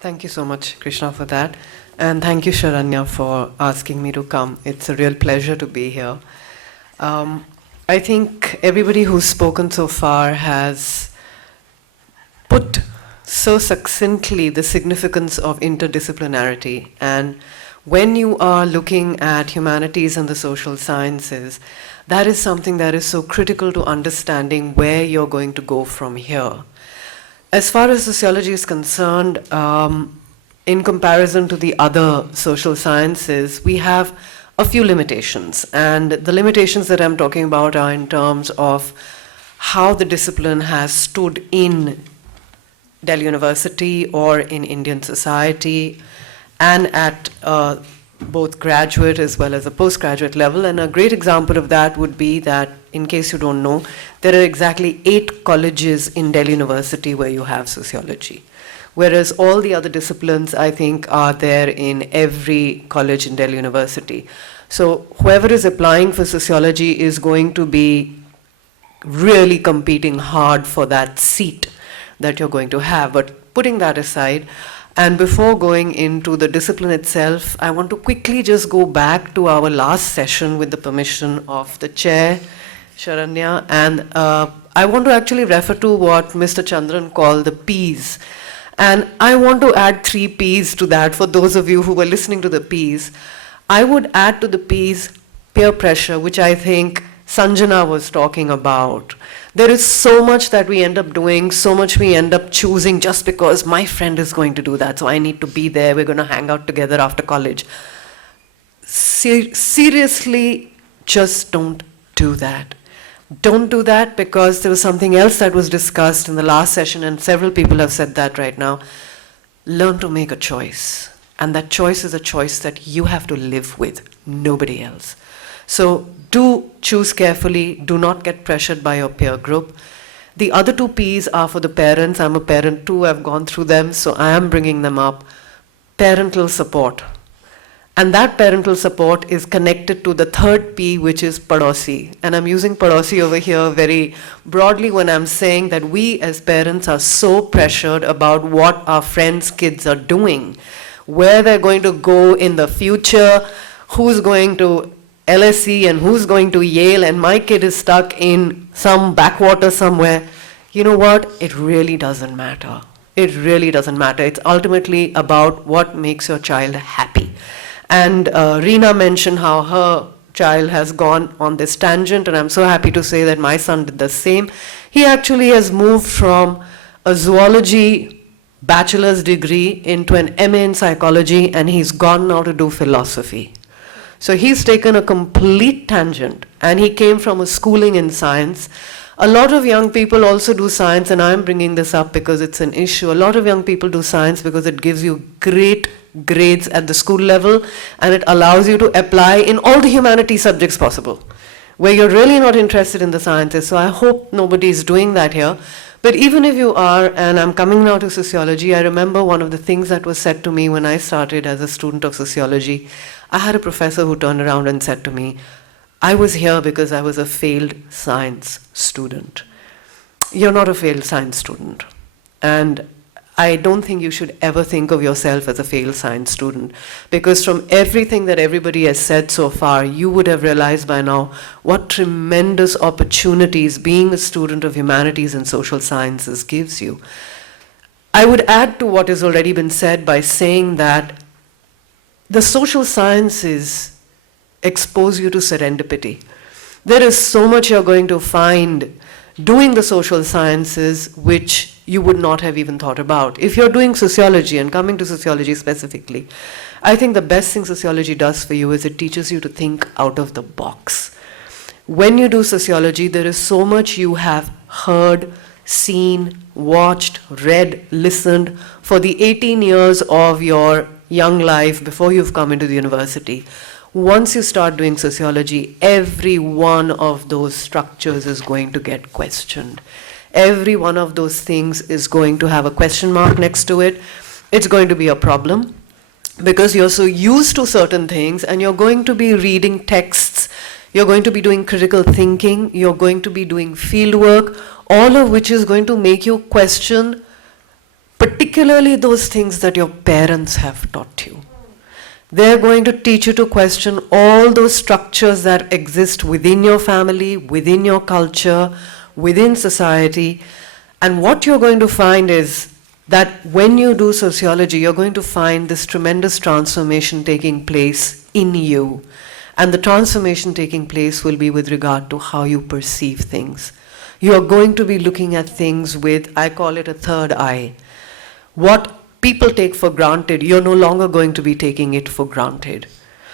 Thank you so much, Krishna, for that. And thank you, Sharanya, for asking me to come. It's a real pleasure to be here. I think everybody who's spoken so far has put so succinctly the significance of interdisciplinarity. And when you are looking at humanities and the social sciences, that is something that is so critical to understanding where you're going to go from here. As far as sociology is concerned, in comparison to the other social sciences, we have a few limitations. And the limitations that I'm talking about are in terms of how the discipline has stood in Delhi University or in Indian society and at both graduate as well as a postgraduate level. And a great example of that would be that, in case you don't know, there are exactly 8 colleges in Delhi University where you have sociology. Whereas all the other disciplines, I think, are there in every college in Delhi University. So whoever is applying for sociology is going to be really competing hard for that seat that you're going to have. But putting that aside, and before going into the discipline itself, I want to quickly just go back to our last session with the permission of the chair, Sharanya, and I want to actually refer to what Mr. Chandran called the P's. And I want to add 3 P's to that for those of you who were listening to the P's. I would add to the P's peer pressure, which I think Sanjana was talking about. There is so much that we end up doing, so much we end up choosing just because my friend is going to do that, so I need to be there, we're going to hang out together after college. Seriously, just don't do that. Don't do that, because there was something else that was discussed in the last session, and several people have said that right now. Learn to make a choice. And that choice is a choice that you have to live with, nobody else. So do choose carefully, do not get pressured by your peer group. The other 2 P's are for the parents. I'm a parent too, I've gone through them, so I am bringing them up. Parental support. And that parental support is connected to the 3rd P, which is padosi. And I'm using padosi over here very broadly when I'm saying that we as parents are so pressured about what our friends' kids are doing, where they're going to go in the future, who's going to LSE and who's going to Yale, and my kid is stuck in some backwater somewhere. You know what? It really doesn't matter. It really doesn't matter. It's ultimately about what makes your child happy. And Reena mentioned how her child has gone on this tangent, and I'm so happy to say that my son did the same. He actually has moved from a zoology bachelor's degree into an MA in psychology, and he's gone now to do philosophy. So he's taken a complete tangent, and he came from a schooling in science. A lot of young people also do science, and I'm bringing this up because it's an issue. A lot of young people do science because it gives you great grades at the school level, and it allows you to apply in all the humanities subjects possible, where you're really not interested in the sciences. So I hope nobody's doing that here. But even if you are, and I'm coming now to sociology, I remember one of the things that was said to me when I started as a student of sociology. I had a professor who turned around and said to me, I was here because I was a failed science student. You're not a failed science student. And I don't think you should ever think of yourself as a failed science student, because from everything that everybody has said so far, you would have realized by now what tremendous opportunities being a student of humanities and social sciences gives you. I would add to what has already been said by saying that the social sciences expose you to serendipity. There is so much you're going to find doing the social sciences which you would not have even thought about. If you're doing sociology, and coming to sociology specifically, I think the best thing sociology does for you is it teaches you to think out of the box. When you do sociology, there is so much you have heard, seen, watched, read, listened for the 18 years of your young life before you've come into the university. Once you start doing sociology, every one of those structures is going to get questioned. Every one of those things is going to have a question mark next to it. It's going to be a problem because you're so used to certain things, and you're going to be reading texts, you're going to be doing critical thinking, you're going to be doing field work, all of which is going to make you question particularly those things that your parents have taught you. They're going to teach you to question all those structures that exist within your family, within your culture, within society. And what you're going to find is that when you do sociology, you're going to find this tremendous transformation taking place in you. And the transformation taking place will be with regard to how you perceive things. You are going to be looking at things with, I call it a third eye. What people take for granted, you're no longer going to be taking it for granted.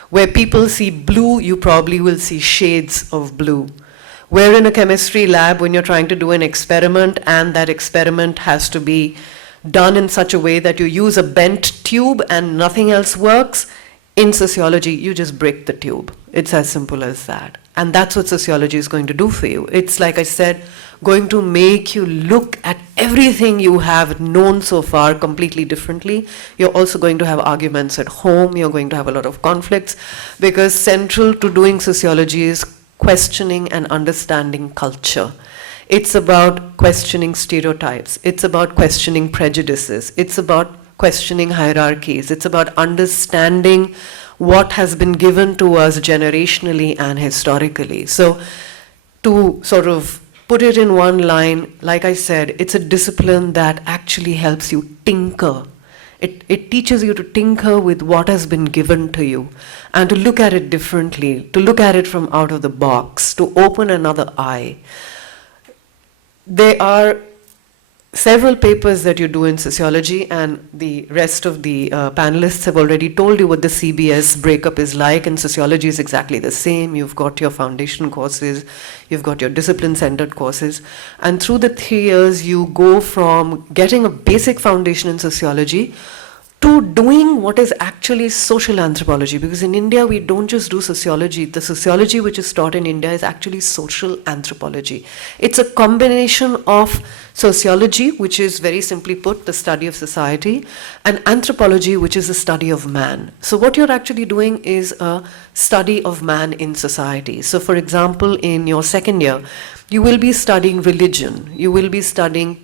Where people see blue, you probably will see shades of blue. Where in a chemistry lab, when you're trying to do an experiment, and that experiment has to be done in such a way that you use a bent tube and nothing else works, in sociology, you just break the tube. It's as simple as that. And that's what sociology is going to do for you. It's, like I said, going to make you look at everything you have known so far completely differently. You're also going to have arguments at home. You're going to have a lot of conflicts, because central to doing sociology is questioning and understanding culture. It's about questioning stereotypes. It's about questioning prejudices. It's about questioning hierarchies. It's about understanding what has been given to us generationally and historically. So to sort of put it in one line, like I said, it's a discipline that actually helps you tinker. It teaches you to tinker with what has been given to you and to look at it differently, to look at it from out of the box, to open another eye. There are several papers that you do in sociology, and the rest of the panelists have already told you what the CBS breakup is like, and sociology is exactly the same. You've got your foundation courses, you've got your discipline-centered courses, and through the 3 years you go from getting a basic foundation in sociology to doing what is actually social anthropology, because in India we don't just do sociology. The sociology which is taught in India is actually social anthropology. It's a combination of sociology, which is very simply put the study of society, and anthropology, which is the study of man. So what you're actually doing is a study of man in society. So for example, in your second year, you will be studying religion, you will be studying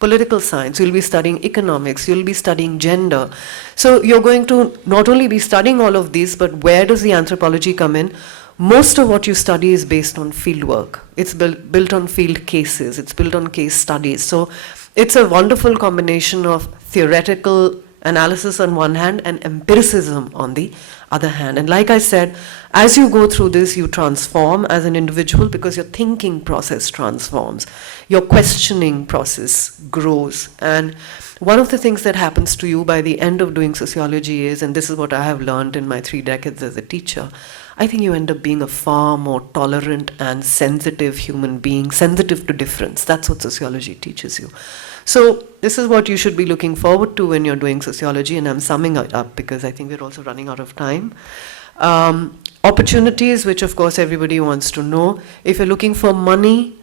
political science, you'll be studying economics, you'll be studying gender. So you're going to not only be studying all of these, but where does the anthropology come in? Most of what you study is based on field work. It's built on field cases, it's built on case studies. So it's a wonderful combination of theoretical analysis on one hand and empiricism on the other hand. And like I said, as you go through this, you transform as an individual because your thinking process transforms. Your questioning process grows. And one of the things that happens to you by the end of doing sociology is, and this is what I have learned in my 3 decades as a teacher, I think you end up being a far more tolerant and sensitive human being, sensitive to difference. That's what sociology teaches you. So this is what you should be looking forward to when you're doing sociology, and I'm summing it up because I think we're also running out of time. Opportunities, which of course everybody wants to know. If you're looking for money,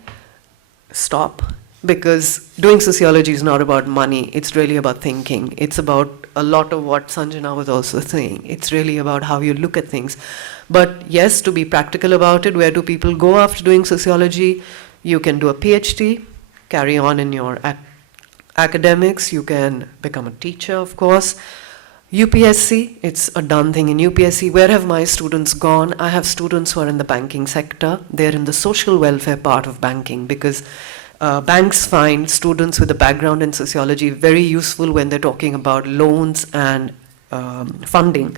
stop. Because doing sociology is not about money, it's really about thinking. It's about a lot of what Sanjana was also saying. It's really about how you look at things. But yes, to be practical about it, where do people go after doing sociology? You can do a PhD, carry on in your academics, you can become a teacher, of course. UPSC, it's a done thing in UPSC. Where have my students gone? I have students who are in the banking sector. They're in the social welfare part of banking because banks find students with a background in sociology very useful when they're talking about loans and funding.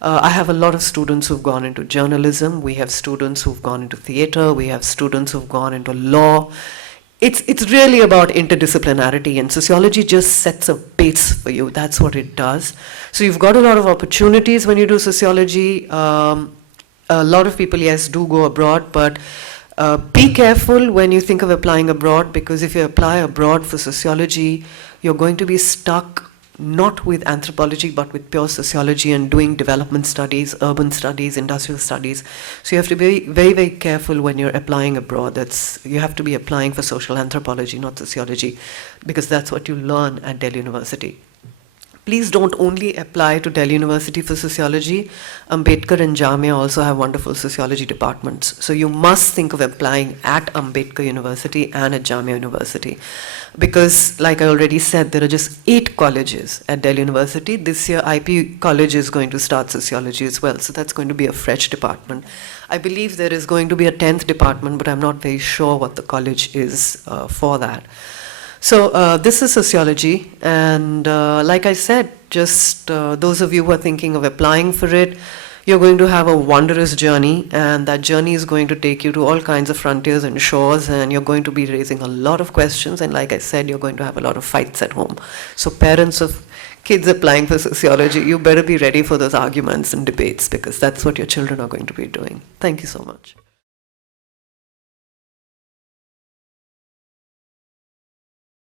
I have a lot of students who've gone into journalism. We have students who've gone into theater. We have students who've gone into law. It's really about interdisciplinarity, and sociology just sets a base for you. That's what it does. So you've got a lot of opportunities when you do sociology. A lot of people, yes, do go abroad, but be careful when you think of applying abroad, because if you apply abroad for sociology, you're going to be stuck not with anthropology, but with pure sociology and doing development studies, urban studies, industrial studies. So you have to be very, very careful when you're applying abroad. You have to be applying for social anthropology, not sociology, because that's what you learn at Delhi University. please don't only apply to Delhi University for sociology. Ambedkar and Jamia also have wonderful sociology departments. So you must think of applying at Ambedkar University and at Jamia University. Because, like I already said, there are just 8 colleges at Delhi University. This year, IP College is going to start sociology as well. So that's going to be a fresh department. I believe there is going to be a 10th department, but I'm not very sure what the college is for that. So this is sociology, and like I said, just those of you who are thinking of applying for it, you're going to have a wondrous journey, and that journey is going to take you to all kinds of frontiers and shores, and you're going to be raising a lot of questions, and like I said, you're going to have a lot of fights at home. So parents of kids applying for sociology, you better be ready for those arguments and debates, because that's what your children are going to be doing. Thank you so much.